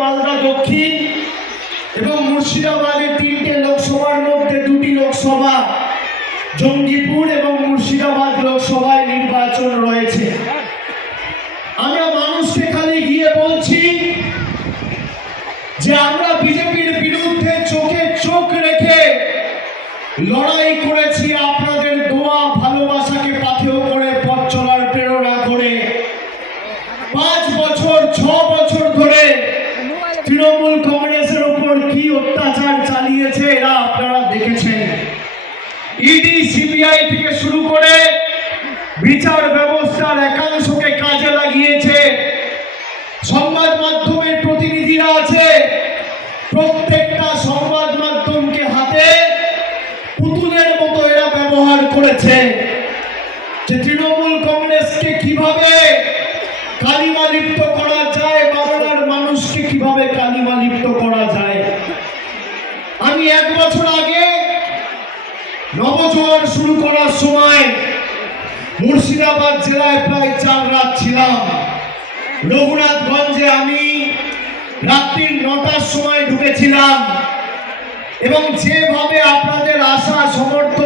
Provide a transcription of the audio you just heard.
মালদা দক্ষিণ এবং মুর্শিদাবাদের তিনটে লোকসভার মধ্যে দুটি লোকসভা। জঙ্গিপুর এবং মুর্শিদাবাদ লোকসভায় নির্বাচন রয়েছে। আমরা মানুষকে খালি গিয়ে বলছি যে আমরা বিজেপির বিরুদ্ধে চোখে চোখ রেখে লড়াই করেছি, আপনাদের দোয়া ভালোবাসাকে পাথেয় করে পথ চলার প্রেরণা করে পাঁচ বছর ছ বছর ধরে তৃণমূল কংগ্রেসের উপর কি অত্যাচার চালিয়েছে এরা আপনারা দেখেছেন। ইডি, সিবিআই থেকে শুরু করে বিচার ব্যবস্থার একাংশকে কাজে লাগিয়েছে। সংবাদ মাধ্যমের প্রতিনিধিরা আছে। প্রত্যেকটা সংবাদ মাধ্যমকে হাতে পুতুলের মতো এরা ব্যবহার করেছে। যে তৃণমূল কংগ্রেসকে কীভাবে কালিমা লিপ্ত করা যায় বাংলার মানুষকে কীভাবে কালিমা লিপ্ত করা যায় আমি এক বছর আগে নবজোয়ার শুরু করার সময় মুর্শিদাবাদ জেলায় প্রায় চার রাত ছিলাম। রঘুনাথগঞ্জে আমি রাত্রি নটার সময় ঢুকেছিলাম এবং যেভাবে আপনাদের আশা, সমর্থন